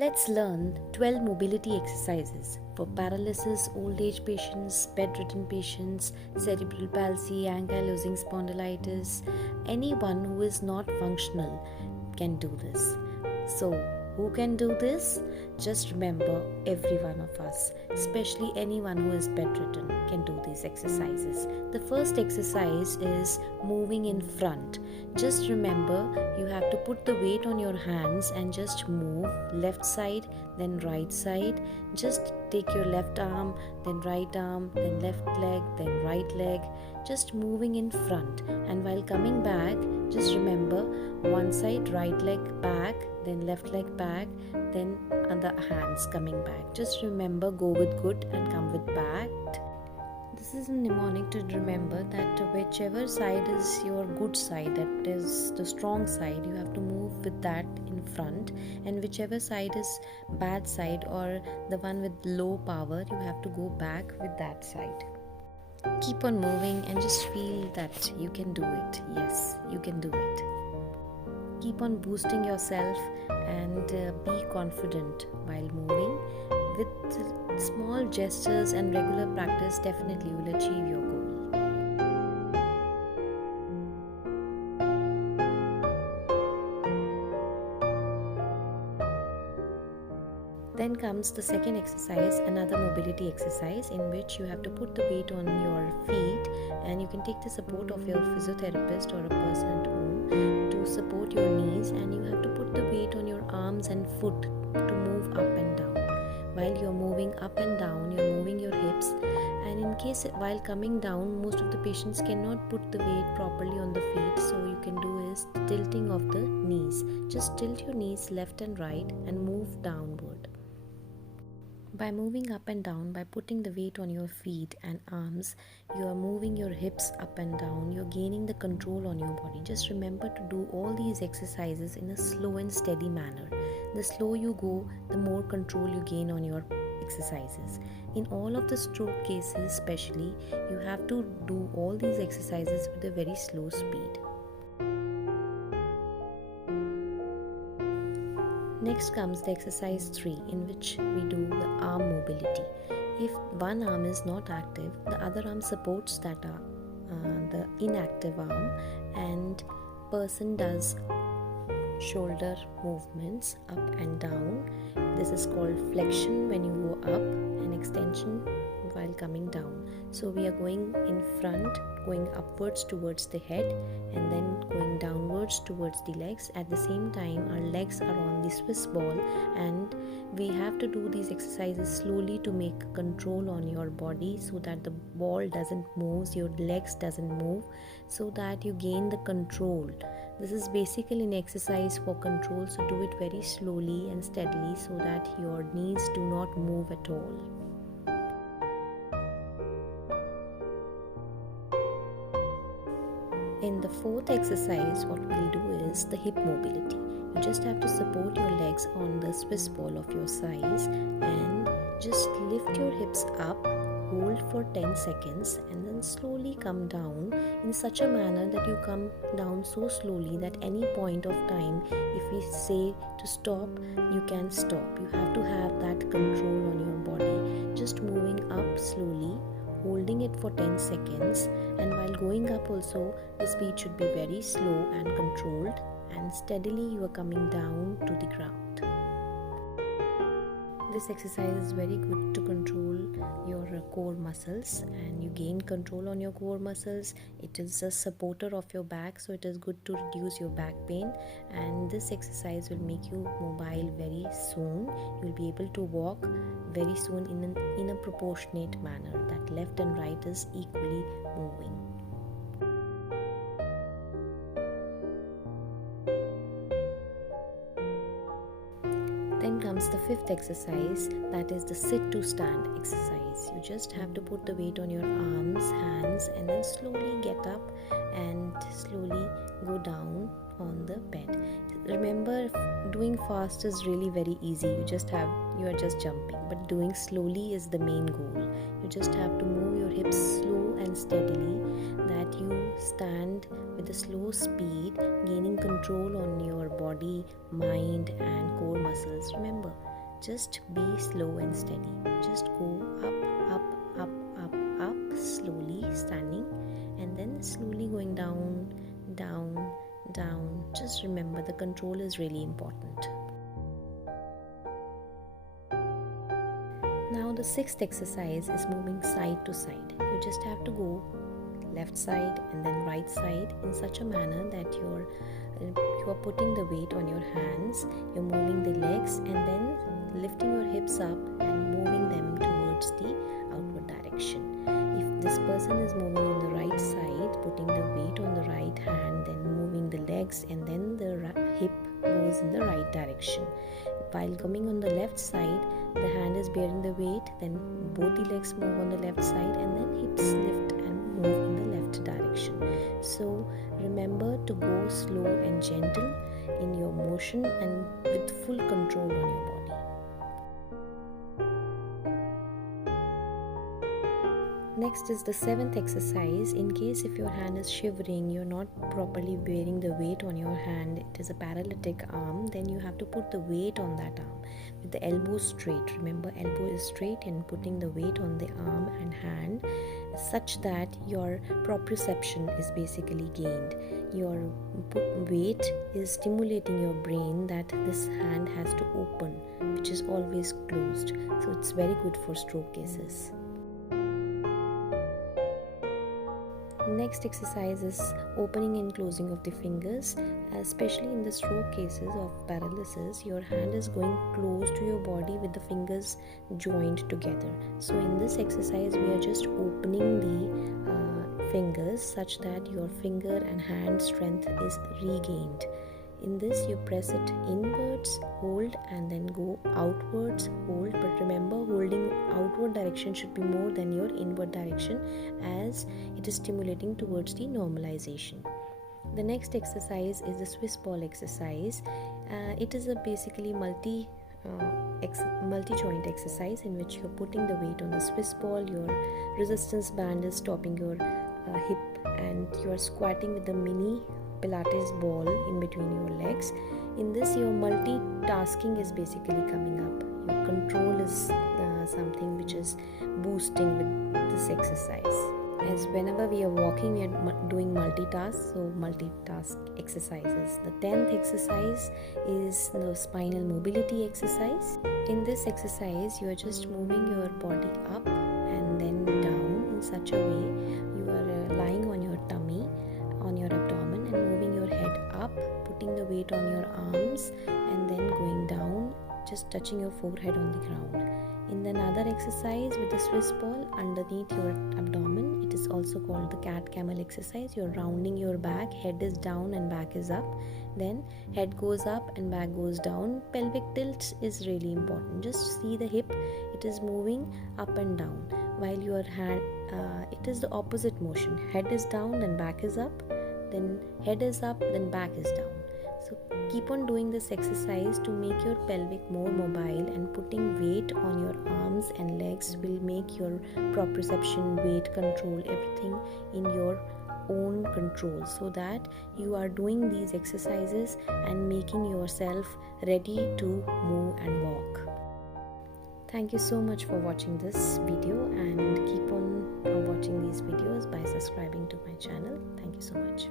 Let's learn 12 mobility exercises for paralysis, old age patients, bedridden patients, cerebral palsy, ankylosing spondylitis. Anyone who is not functional can do this. So, who can do this? Just remember, every one of us, especially anyone who is bedridden, can do these exercises. The first exercise is moving in front. Just remember, you have to put the weight on your hands and just move left side, then right side. Just take your left arm, then right arm, then left leg, then right leg. Just moving in front. And while coming back, just remember, one side, right leg back, then left leg back, then other hands coming back. Just remember, go with good and come with bad. This is a mnemonic to remember that whichever side is your good side, that is the strong side, you have to move with that in front, and whichever side is bad side or the one with low power, you have to go back with that side. Keep on moving and just feel that you can do it. Yes, you can do it. Keep on boosting yourself and be confident while moving. With small gestures and regular practice, definitely you will achieve your goal. Then comes the second exercise, another mobility exercise in which you have to put the weight on your feet, and you can take the support of your physiotherapist or a person at home to support your knees, and you have to put the weight on your arms and foot to move up and down. While you're moving up and down, you're moving your hips, and in case while coming down, most of the patients cannot put the weight properly on the feet, so you can do is tilting of the knees. Just tilt your knees left and right and move downward. By moving up and down, by putting the weight on your feet and arms, you are moving your hips up and down, you're gaining the control on your body. Just remember to do all these exercises in a slow and steady manner. The slower you go, the more control you gain on your exercises. In all of the stroke cases especially, you have to do all these exercises with a very slow speed. Next comes the exercise 3, in which we do the arm mobility. If one arm is not active, the other arm supports that arm, the inactive arm, and person does shoulder movements up and down. This is called flexion when you go up and extension while coming down. So we are going in front, going upwards towards the head, and then going downwards towards the legs. At the same time, our legs are on the Swiss ball, and we have to do these exercises slowly to make control on your body so that the ball doesn't move, your legs doesn't move, so that you gain the control. This is basically an exercise for control, so do it very slowly and steadily so that your knees do not move at all. In the fourth exercise, what we'll do is the hip mobility. You just have to support your legs on the Swiss ball of your size and just lift your hips up, hold for 10 seconds, and then slowly come down in such a manner that you come down so slowly that any point of time, if we say to stop, you can stop. You have to have that control on your body. Just moving up slowly, holding it for 10 seconds, and while going up also, the speed should be very slow and controlled, and steadily you are coming down to the ground. This exercise is very good to control your core muscles, and you gain control on your core muscles. It is a supporter of your back, so it is good to reduce your back pain, and this exercise will make you mobile very soon. You will be able to walk very soon in a proportionate manner, that left and right is equally moving. Then comes the fifth exercise, that is the sit to stand exercise. You just have to put the weight on your arms, hands, and then slowly get up and slowly go down on the bed. Remember, doing fast is really very easy. You are just jumping, but doing slowly is the main goal. You just have to move your hips slow and steadily, that you stand with a slow speed, gaining control on your body, mind, and core muscles. Remember, Just be slow and steady. Just go up, up, up, up, up, slowly standing, and then slowly going down, down, down. Just remember, the control is really important. Now the sixth exercise is moving side to side. You just have to go left side and then right side in such a manner that you are putting the weight on your hands, you're moving the legs and then lifting your hips up and moving them towards the outward direction. If this person is moving on the right side, putting the weight on the right hand, then moving the legs and then the hip goes in the right direction. While coming on the left side, the hand is bearing the weight, then both the legs move on the left side and then hips lift and move in the left direction. So remember to go slow and gentle in your motion and with full control on your body. Next is the seventh exercise. In case if your hand is shivering, you're not properly bearing the weight on your hand, it is a paralytic arm, then you have to put the weight on that arm with the elbow straight. Remember, elbow is straight and putting the weight on the arm and hand such that your proprioception is basically gained. Your weight is stimulating your brain that this hand has to open, which is always closed. So it's very good for stroke cases. Next exercise is opening and closing of the fingers. Especially in the stroke cases of paralysis, your hand is going close to your body with the fingers joined together. So in this exercise, we are just opening the fingers such that your finger and hand strength is regained. In this, you press it inwards, hold, and then go outwards, hold. But remember, holding outward direction should be more than your inward direction, as it is stimulating towards the normalization. The next exercise is the Swiss ball exercise. It is a basically multi-joint exercise in which you're putting the weight on the Swiss ball. Your resistance band is stopping your hip, and you are squatting with the mini Pilates ball in between your legs. In this, your multitasking is basically coming up. Your control is something which is boosting with this exercise. As whenever we are walking, we are doing multitask, so multitask exercises. The 10th exercise is the spinal mobility exercise. In this exercise, you are just moving your body up and then down in such a way. You are lying on your tummy, on your abdomen, and moving your head up, putting the weight on your arms and then going down, just touching your forehead on the ground. In another exercise with the Swiss ball underneath your abdomen, it is also called the cat camel exercise. You're rounding your back, head is down and back is up, then head goes up and back goes down. Pelvic tilt is really important. Just see the hip, it is moving up and down, while your hand it is the opposite motion. Head is down, then back is up, then head is up, then back is down. So keep on doing this exercise to make your pelvic more mobile, and putting weight on your arms and legs will make your proprioception, weight control, everything in your own control, so that you are doing these exercises and making yourself ready to move and walk. Thank you so much for watching this video, and keep on watching these videos by subscribing to my channel. Thank you so much.